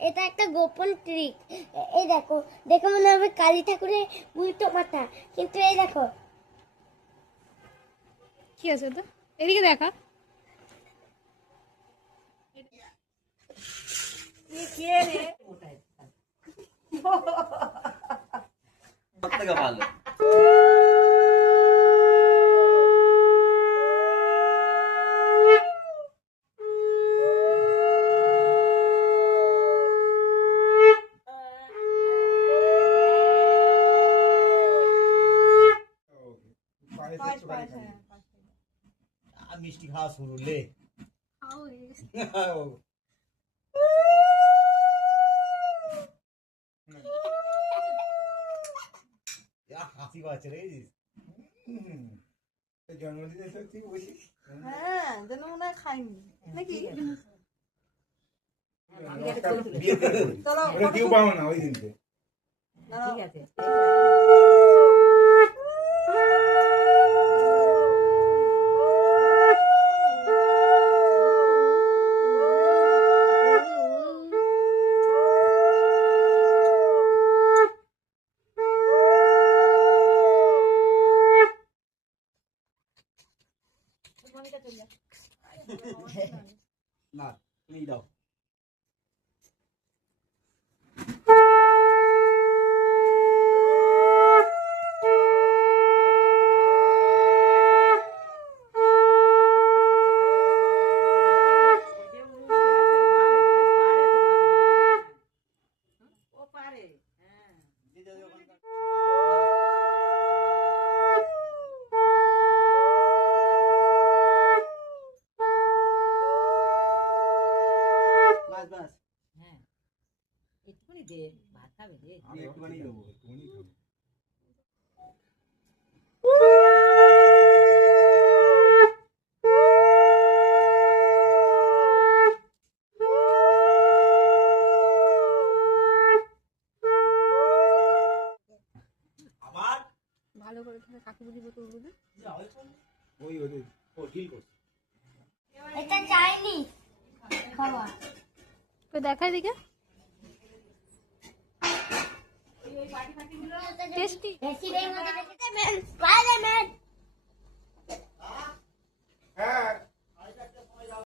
এটা একটা গোপন ট্রিক এই দেখো দেখে মনে হবে কালী ঠাকুরের উল্টো মাথা কিন্তু এই দেখো। কি আছে তো এদিকে দেখা। থেকে মিষ্টি খাওয়া শুরু লে যা হাসি পাচ্ছে রে জন্মদিনে সত্যি বসি হ্যাঁ যেন মনে হয় খাইনি। নাকি? চলো কেউ পাবো না ওই দিনকে। দাঁড়াও। না তুমি দাও। একটুখানি দে ভাত খাবে দে একটুখানি দেবো একটুখানি খাব। ভালো করে তাহলে কাকে বুঝি বোতল বুঝি ওই ওদের ও ঢিল করছে। এটা চাইনি। খাবার তো দেখাই দিকে टेस्टी